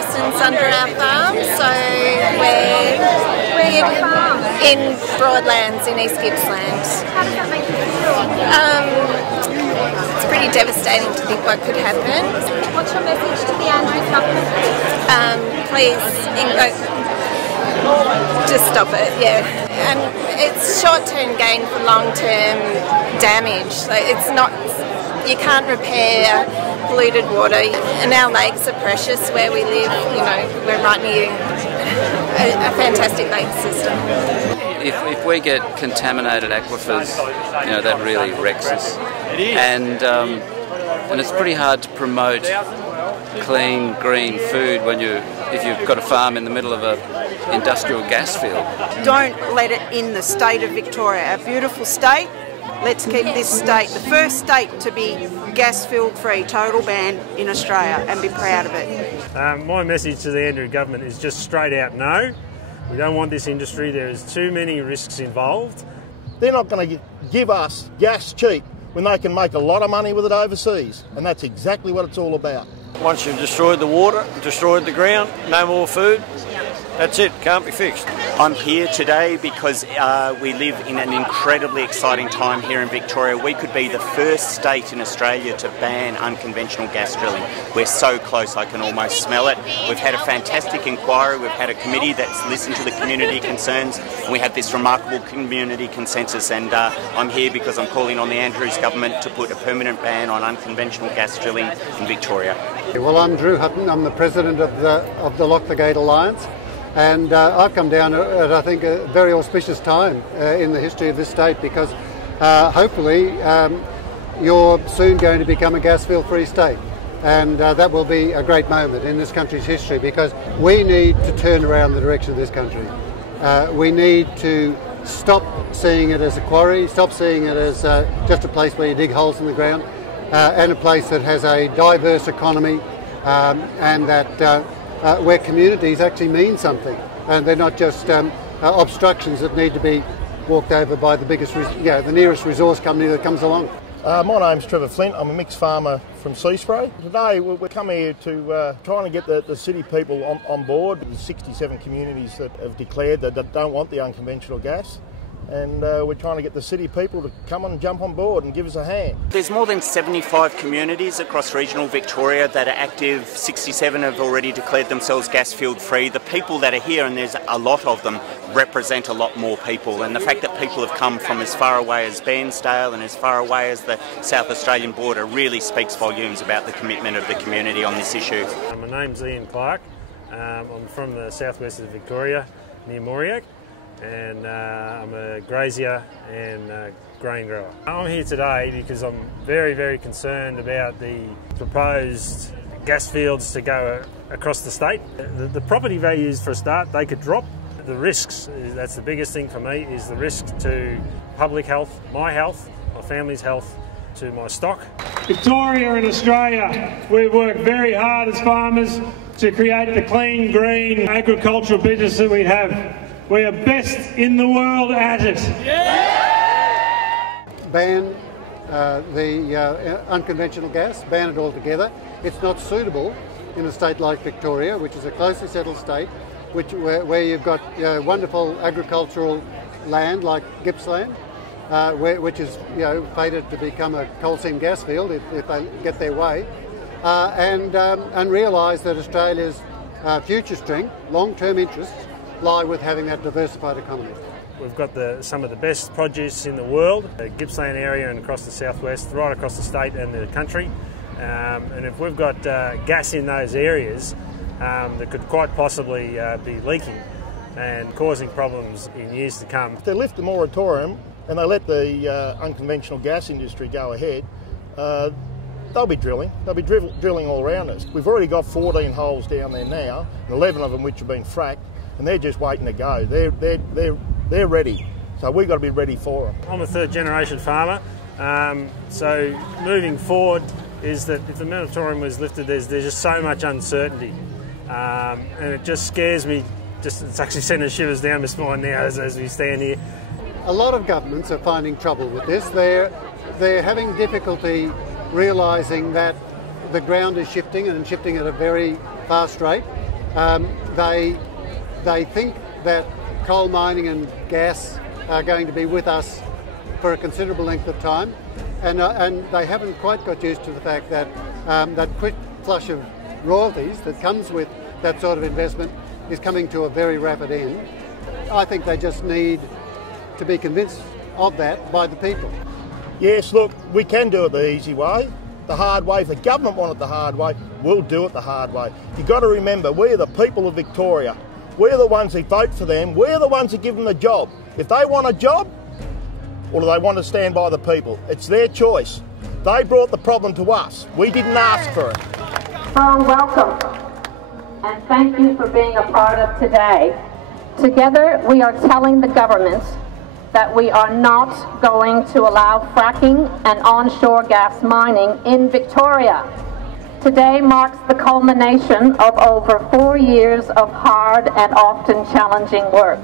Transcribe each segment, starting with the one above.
licence under our farm, so we're in Broadlands in East Gippsland. How does that make you feel? It's pretty devastating to think what could happen. What's your message to the Andrews government? Please, just stop it, yeah. And it's short-term gain for long-term damage. So it's not, you can't repair polluted water, and our lakes are precious where we live. You know, we're right near a fantastic lake system. If we get contaminated aquifers, you know, that really wrecks us. And it's pretty hard to promote clean, green food if you've got a farm in the middle of an industrial gas field. Don't let it in the state of Victoria, our beautiful state. Let's keep this state the first state to be gas-fueled free, total ban in Australia, and be proud of it. My message to the Andrews government is just straight out no. We don't want this industry. There is too many risks involved. They're not going to give us gas cheap when they can make a lot of money with it overseas, and that's exactly what it's all about. Once you've destroyed the water, destroyed the ground, no more food, that's it, can't be fixed. I'm here today because we live in an incredibly exciting time here in Victoria. We could be the first state in Australia to ban unconventional gas drilling. We're so close, I can almost smell it. We've had a fantastic inquiry, we've had a committee that's listened to the community concerns, and we have this remarkable community consensus, and I'm here because I'm calling on the Andrews government to put a permanent ban on unconventional gas drilling in Victoria. Well, I'm Drew Hutton, I'm the president of the Lock the Gate Alliance. And I've come down at, I think, a very auspicious time in the history of this state, because hopefully you're soon going to become a gas field free state. And that will be a great moment in this country's history, because we need to turn around the direction of this country. We need to stop seeing it as a quarry, stop seeing it as just a place where you dig holes in the ground, and a place that has a diverse economy, and that where communities actually mean something, and they're not just obstructions that need to be walked over by the nearest resource company that comes along. My name's Trevor Flint. I'm a mixed farmer from Seaspray. Today we come here to try and get the city people on board. There's 67 communities that have declared that don't want the unconventional gas. And we're trying to get the city people to come and jump on board and give us a hand. There's more than 75 communities across regional Victoria that are active. 67 have already declared themselves gas field free. The people that are here, and there's a lot of them, represent a lot more people. And the fact that people have come from as far away as Bairnsdale and as far away as the South Australian border really speaks volumes about the commitment of the community on this issue. My name's Ian Clark. I'm from the southwest of Victoria, near Mauriac. And I'm a grazier and grain grower. I'm here today because I'm very, very concerned about the proposed gas fields to go across the state. The property values, for a start, they could drop. The risks, that's the biggest thing for me, is the risk to public health, my family's health, to my stock. Victoria and Australia, we work very hard as farmers to create the clean, green agricultural business that we have. We are best in the world at it. Yeah! Ban the unconventional gas, ban it altogether. It's not suitable in a state like Victoria, which is a closely settled state, where you've got wonderful agricultural land like Gippsland, which is fated to become a coal seam gas field if they get their way, and realise that Australia's future strength, long-term interests, lie with having that diversified economy. We've got some of the best produce in the world, the Gippsland area and across the southwest, right across the state and the country. And if we've got gas in those areas that could quite possibly be leaking and causing problems in years to come. If they lift the moratorium and they let the unconventional gas industry go ahead, they'll be drilling. They'll be drilling all around us. We've already got 14 holes down there now, and 11 of them which have been fracked, and they're just waiting to go. They're ready, so we've got to be ready for them. I'm a third-generation farmer, so moving forward is that if the moratorium was lifted, there's just so much uncertainty, and it just scares me. It's actually sending shivers down my spine now as we stand here. A lot of governments are finding trouble with this. They're having difficulty realising that the ground is shifting, and shifting at a very fast rate, They think that coal mining and gas are going to be with us for a considerable length of time, and they haven't quite got used to the fact that that quick flush of royalties that comes with that sort of investment is coming to a very rapid end. I think they just need to be convinced of that by the people. Yes, look, we can do it the easy way, the hard way. If the government want it the hard way, we'll do it the hard way. You've got to remember, we're the people of Victoria. We're the ones who vote for them. We're the ones who give them the job. If they want a job, or do they want to stand by the people? It's their choice. They brought the problem to us. We didn't ask for it. Strong welcome, and thank you for being a part of today. Together, we are telling the government that we are not going to allow fracking and onshore gas mining in Victoria. Today marks the culmination of over 4 years of hard and often challenging work.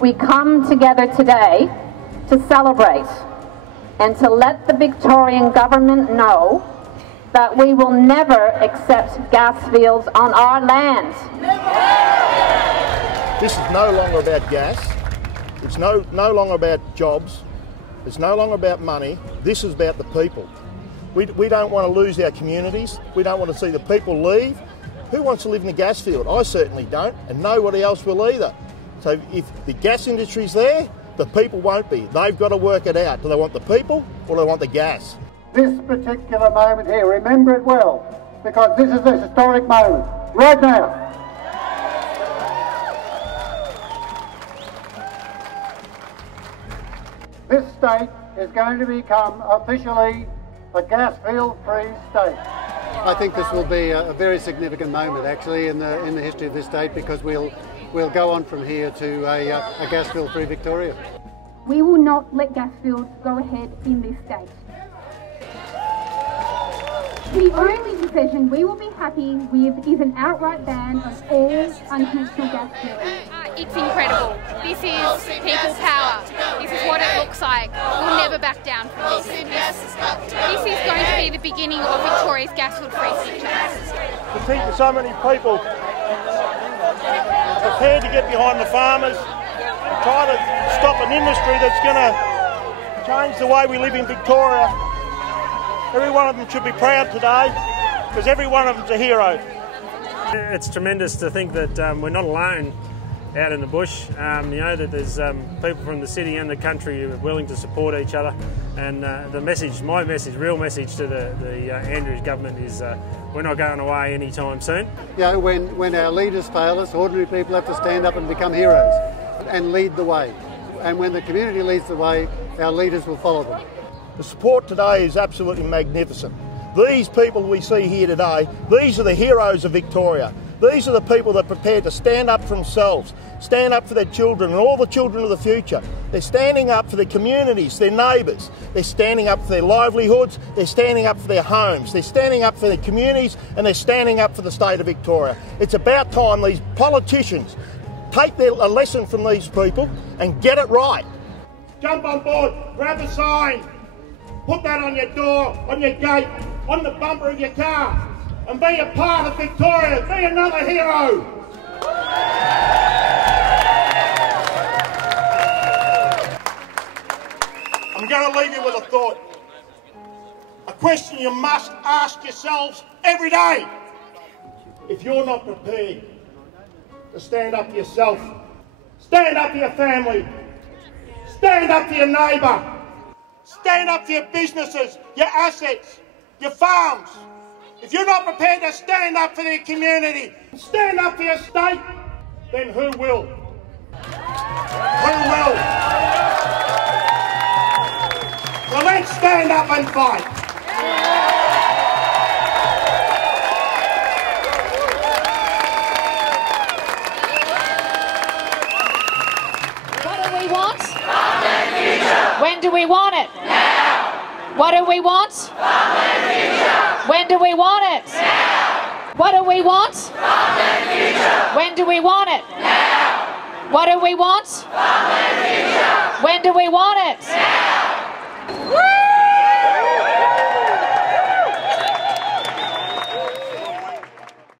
We come together today to celebrate and to let the Victorian government know that we will never accept gas fields on our land. This is no longer about gas. It's no longer about jobs. It's no longer about money. This is about the people. We don't want to lose our communities. We don't want to see the people leave. Who wants to live in a gas field? I certainly don't, and nobody else will either. So if the gas industry's there, the people won't be. They've got to work it out. Do they want the people or do they want the gas? This particular moment here, remember it well, because this is a historic moment, right now. This state is going to become officially a gas field-free state. I think this will be a very significant moment, actually, in the history of this state, because we'll go on from here to a gas field-free Victoria. We will not let gas fields go ahead in this state. The only decision we will be happy with is an outright ban of all unconventional gas drilling. It's incredible. This is people power. This is what it looks like. We'll never back down from this. This is going to be the beginning of Victoria's gas-field-free future. To think that so many people are prepared to get behind the farmers and try to stop an industry that's going to change the way we live in Victoria. Every one of them should be proud today, because every one of them's a hero. It's tremendous to think that we're not alone out in the bush. You know, that there's people from the city and the country who are willing to support each other. And the message, my message, real message to the Andrews government is we're not going away anytime soon. You know, when our leaders fail us, ordinary people have to stand up and become heroes and lead the way. And when the community leads the way, our leaders will follow them. The support today is absolutely magnificent. These people we see here today, these are the heroes of Victoria. These are the people that are prepared to stand up for themselves, stand up for their children and all the children of the future. They're standing up for their communities, their neighbours. They're standing up for their livelihoods, they're standing up for their homes, they're standing up for their communities, and they're standing up for the state of Victoria. It's about time these politicians take a lesson from these people and get it right. Jump on board, grab a sign, put that on your door, on your gate, on the bumper of your car, and be a part of Victoria. Be another hero. I'm going to leave you with a thought. A question you must ask yourselves every day. If you're not prepared to stand up for yourself, stand up for your family, stand up for your neighbour, stand up for your businesses, your assets, your farms. If you're not prepared to stand up for their community, stand up for your state, then who will? Who will? So let's stand up and fight. What do we want? When do we want it? Now. What do we want? When do we want it? Now. What do we want? When do we want it? Now. What do we want? When do we want it? Now. Woo!